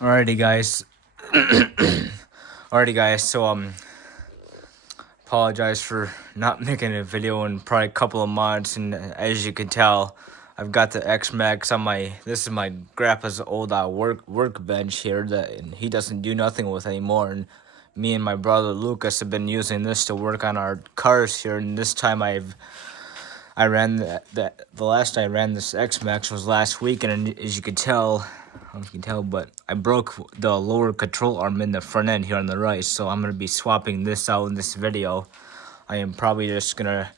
Alrighty, guys. So apologize for not making a video in probably a couple of months, and as you can tell, I've got the xmaxx on my. This is my grandpa's old workbench here that and he doesn't do nothing with anymore, and me and my brother Lucas have been using this to work on our cars here, and this time I ran the last I ran this xmaxx was last week, and as you can tell, I don't know if you can tell, but I broke the lower control arm in the front end here on the right, so I'm gonna be swapping this out in this video. I am probably just gonna,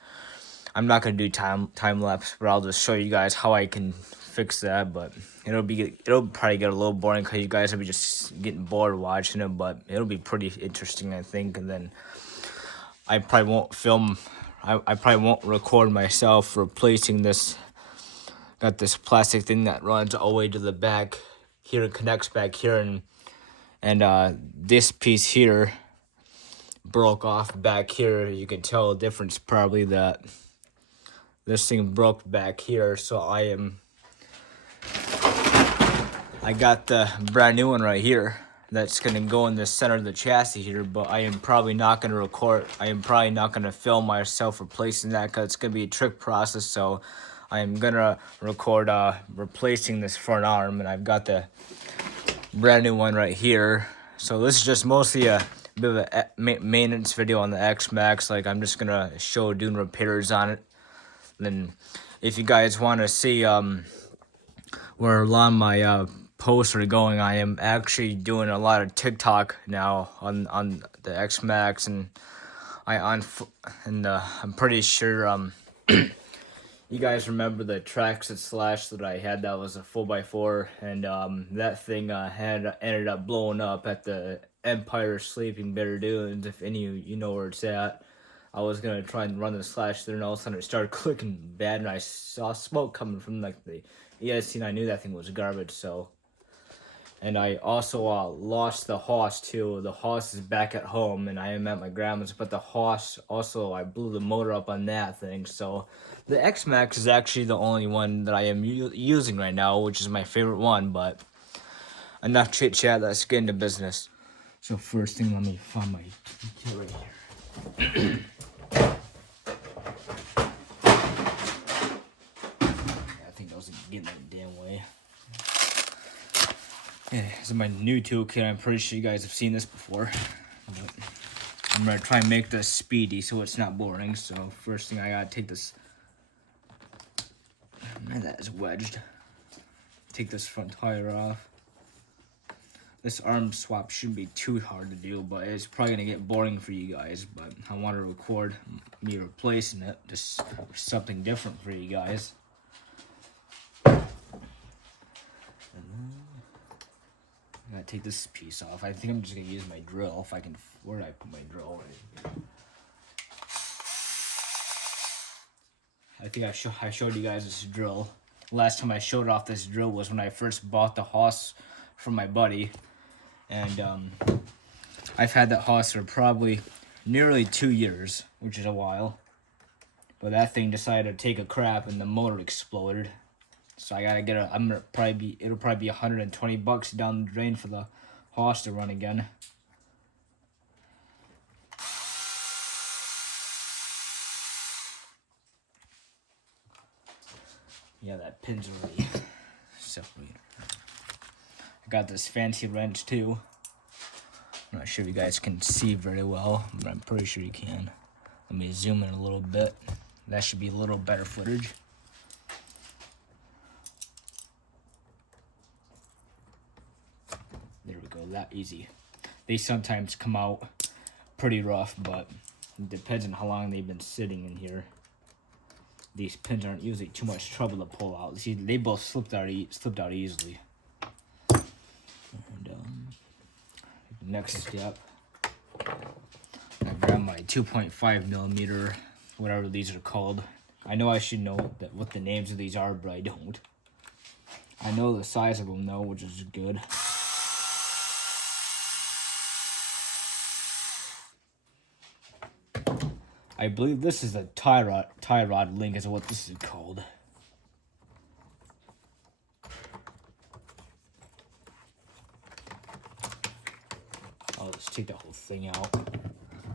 I'm not gonna do time lapse, but I'll just show you guys how I can fix that. But it'll probably get a little boring because you guys will be just getting bored watching it, but it'll be pretty interesting, I think. And then I probably won't film. I probably won't record myself replacing this. Got this plastic thing that runs all the way to the back. Here it connects back here, and this piece here broke off back here. You can tell the difference probably that this thing broke back here. So I got the brand new one right here that's gonna go in the center of the chassis here, but I am probably not gonna record. I am probably not gonna film myself replacing that because it's gonna be a trick process. So I am gonna record replacing this front arm, and I've got the brand new one right here. So this is just mostly a bit of a maintenance video on the xmaxx. Like, I'm just gonna show doing repairs on it. And then if you guys want to see where a lot of my posts are going, I am actually doing a lot of TikTok now on the xmaxx, and I'm pretty sure you guys remember the tracks at Slash that I had that was a 4x4, and that thing had ended up blowing up at the Empire Sleeping Bear Dunes. If any of you know where it's at, I was gonna try and run the Slash there, and all of a sudden it started clicking bad, and I saw smoke coming from like the ESC, and I knew that thing was garbage. So, and I also lost the hoss too. The hoss is back at home, and I am at my grandma's. But the hoss also, I blew the motor up on that thing. So the xmaxx is actually the only one that I am using right now, which is my favorite one. But enough chit chat. Let's get into business. So first thing, let me find my key right here. I think I was getting that damn way. Yeah, this is my new toolkit. I'm pretty sure you guys have seen this before. But I'm gonna try and make this speedy so it's not boring. So first thing, I gotta take this. Man, that is wedged. Take this front tire off. This arm swap shouldn't be too hard to do, but it's probably gonna get boring for you guys. But I want to record me replacing it, just something different for you guys. I gotta take this piece off. I think I'm just gonna use my drill if I can. Where did I put my drill? Right here. I think I showed you guys this drill. Last time I showed off this drill was when I first bought the hoss from my buddy, and I've had that hoss for probably nearly 2 years, which is a while. But that thing decided to take a crap, and the motor exploded. So I gotta get a. It'll probably be $120 down the drain for the hoss to run again. Yeah, that pin's already separated. I got this fancy wrench too. I'm not sure if you guys can see very well, but I'm pretty sure you can. Let me zoom in a little bit. That should be a little better footage. There we go, that easy. They sometimes come out pretty rough, but it depends on how long they've been sitting in here. These pins aren't usually too much trouble to pull out. See, they both slipped out easily. And next step, I grab my 2.5 millimeter, whatever these are called. I know I should know what the names of these are, but I don't. I know the size of them though, which is good. I believe this is a tie rod link is what this is called. just take the whole thing out.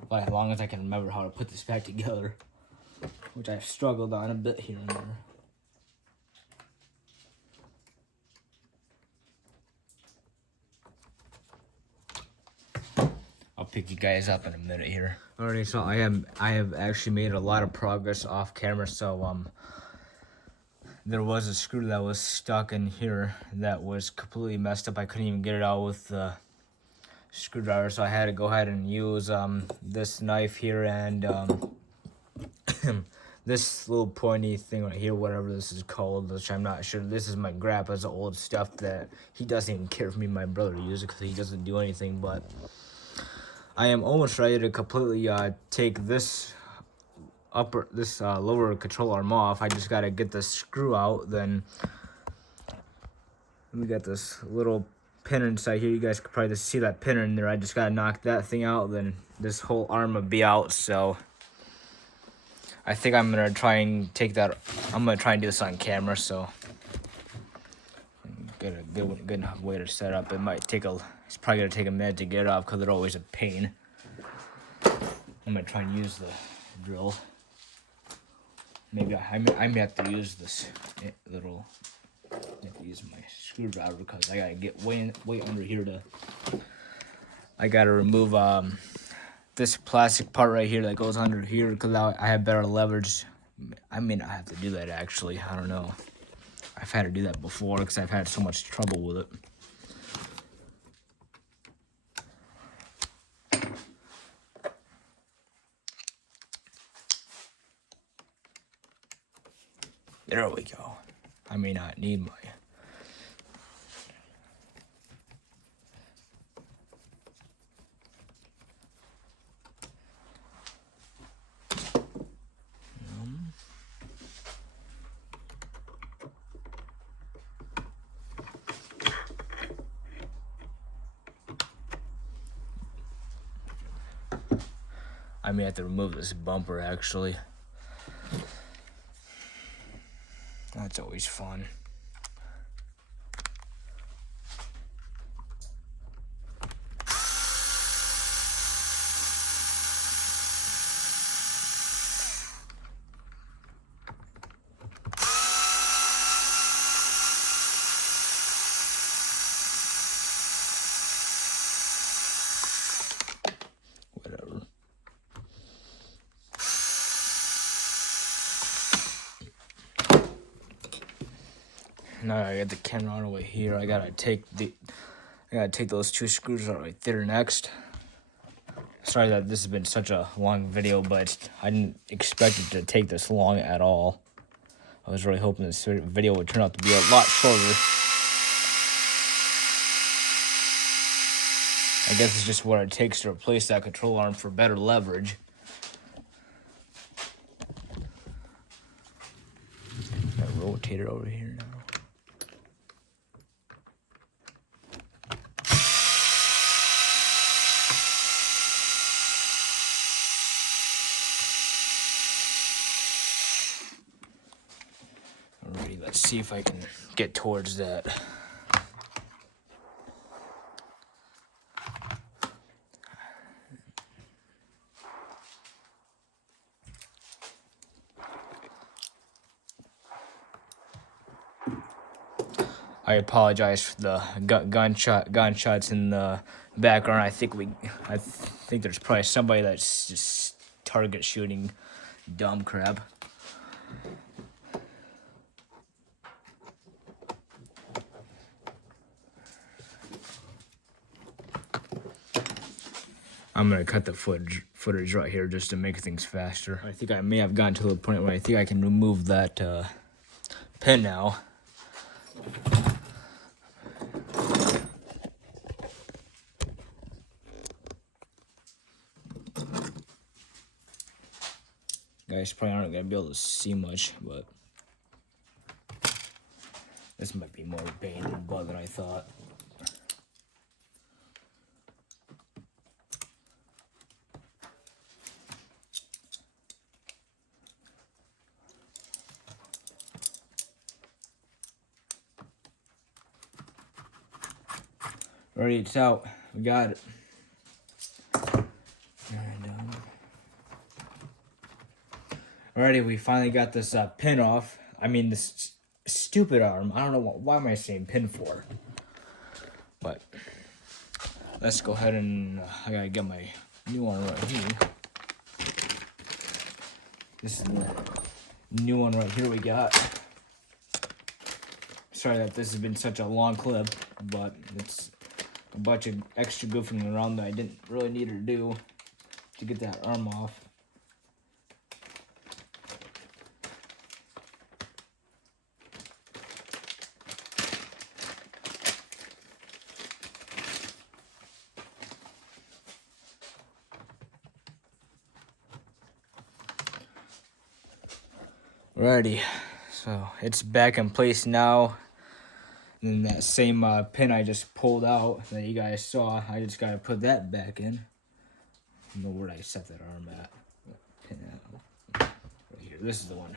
But as long as I can remember how to put this back together, which I've struggled on a bit here and there. I'll pick you guys up in a minute here. Alright, so I have actually made a lot of progress off camera. So there was a screw that was stuck in here that was completely messed up. I couldn't even get it out with the screwdriver, so I had to go ahead and use this knife here and this little pointy thing right here, whatever this is called, which I'm not sure. This is my grandpa's old stuff that he doesn't even care for me and my brother to use it because he doesn't do anything. But I am almost ready to completely take this lower control arm off. I just gotta get the screw out. Then we got this little pin inside here. You guys could probably just see that pin in there. I just gotta knock that thing out, then this whole arm will be out. So I think I'm gonna try and take that. I'm gonna try and do this on camera, so get a good enough way to set up. It's probably gonna take a minute to get it off because they're always a pain. I'm gonna try and use the drill. Maybe I may have to use this little. I have to use my screwdriver because I gotta get way under here to. I gotta remove this plastic part right here that goes under here because I have better leverage. I may not have to do that actually. I don't know. I've had to do that before because I've had so much trouble with it. There we go. I may not need my. I may have to remove this bumper actually. That's always fun. Whatever. Now I got the camera on the way here. I gotta take those two screws out right there next. Sorry that this has been such a long video, but I didn't expect it to take this long at all. I was really hoping this video would turn out to be a lot shorter. I guess it's just what it takes to replace that control arm for better leverage. That rotator over here now. Alrighty, let's see if I can get towards that. I apologize for the gunshots in the background. I think there's probably somebody that's just target shooting dumb crap. I'm gonna cut the footage right here just to make things faster. I think I may have gotten to the point where I think I can remove that pin now. Guys probably aren't gonna be able to see much, but this might be more pain in the butt than I thought. Alright, it's out. We got it. Alrighty, we finally got this pin off. I mean, this stupid arm. I don't know why am I saying pin for? But let's go ahead and I gotta get my new one right here. This is the new one right here we got. Sorry that this has been such a long clip, but it's a bunch of extra goofing around that I didn't really need to do to get that arm off. Alrighty, so it's back in place now. And that same pin I just pulled out that you guys saw, I just gotta put that back in. I don't know where I set that arm at. Pin out. Right here, this is the one.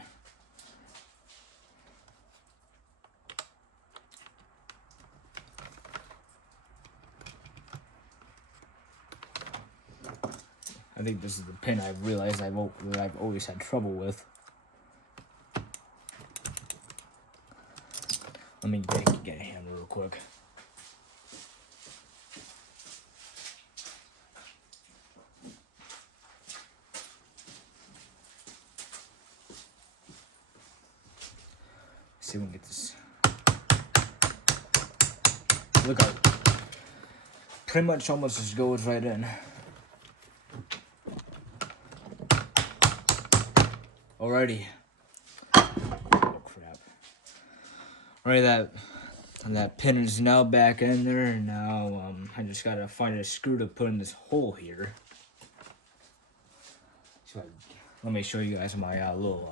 I think this is the pin I've realized I've always had trouble with. Let me get a hammer real quick. See if we can get this. Look out. Pretty much almost just goes right in. Alrighty. Oh crap. Alright, that pin is now back in there, and now I just gotta find a screw to put in this hole here. So let me show you guys my little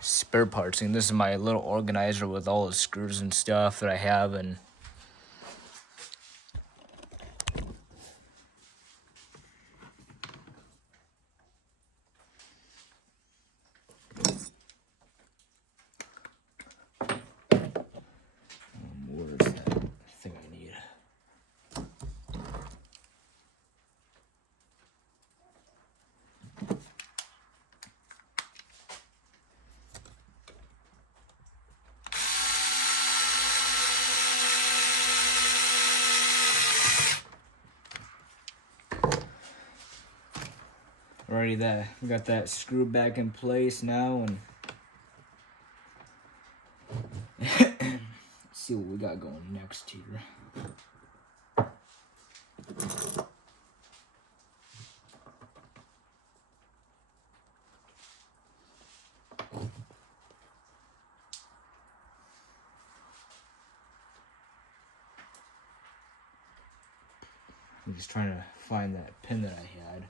spare parts. And this is my little organizer with all the screws and stuff that I have, and where's that thing I need? Alrighty, we got that screw back in place now, and let's see what we got going next here. I'm just trying to find that pin that I had.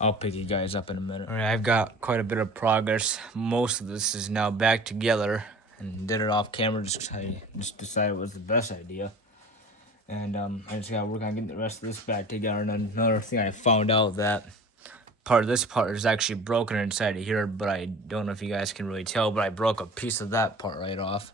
I'll pick you guys up in a minute. Alright, I've got quite a bit of progress. Most of this is now back together, and did it off camera I just decided it was the best idea. And I just gotta work on getting the rest of this back together. And then another thing, I found out that this part is actually broken inside of here, but I don't know if you guys can really tell, but I broke a piece of that part right off.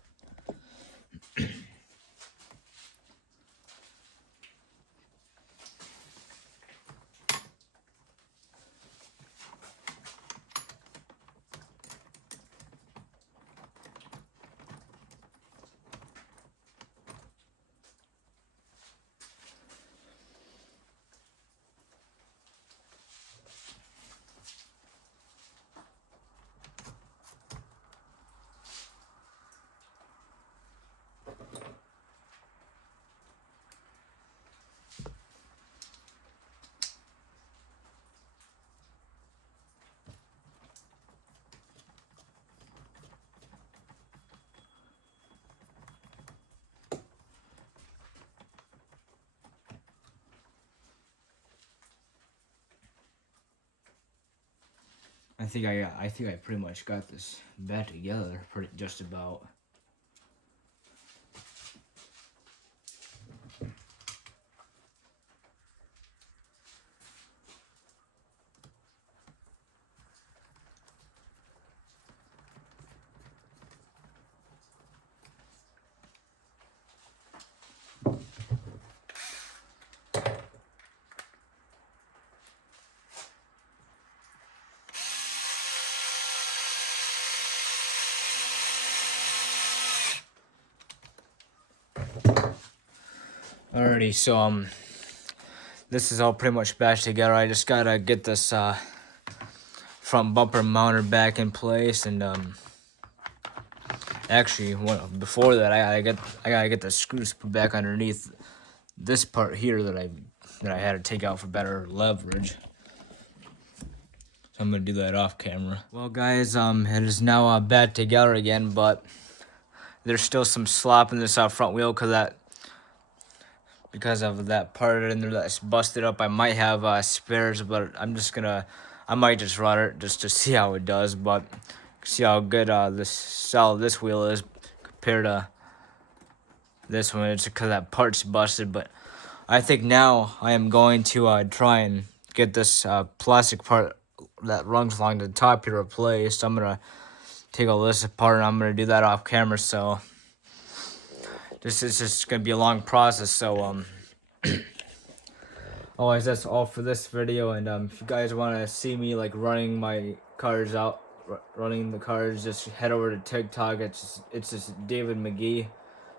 I think I pretty much got this back together, just about. Alrighty, so this is all pretty much bashed together. I just gotta get this front bumper mounted back in place, and actually, before that, I gotta get the screws put back underneath this part here that I had to take out for better leverage. So I'm gonna do that off camera. Well, guys, it is now back together again, but there's still some slop in this front wheel because of that part in there that's busted up. I might have spares, but I might just run it just to see how it does. But see how good this solid this wheel is compared to this one. It's because that part's busted. But I think now I am going to try and get this plastic part that runs along the top here replaced. I'm gonna take all this apart, and I'm gonna do that off camera. So this is just gonna be a long process. So Always, that's all for this video. And if you guys want to see me like running my cars out, running the cars, just head over to TikTok. It's just David McGee.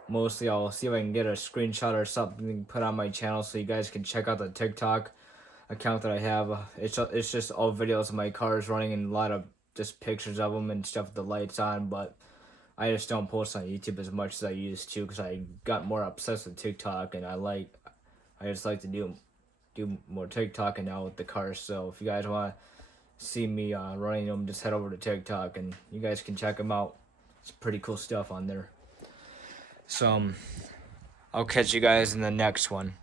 Mostly, I'll see if I can get a screenshot or something put on my channel so you guys can check out the TikTok account that I have. It's just all videos of my cars running and a lot of just pictures of them and stuff with the lights on. But I just don't post on YouTube as much as I used to because I got more obsessed with TikTok, and I just like to do more TikToking now with the cars. So if you guys want to see me running them, just head over to TikTok and you guys can check them out. It's pretty cool stuff on there. So I'll catch you guys in the next one.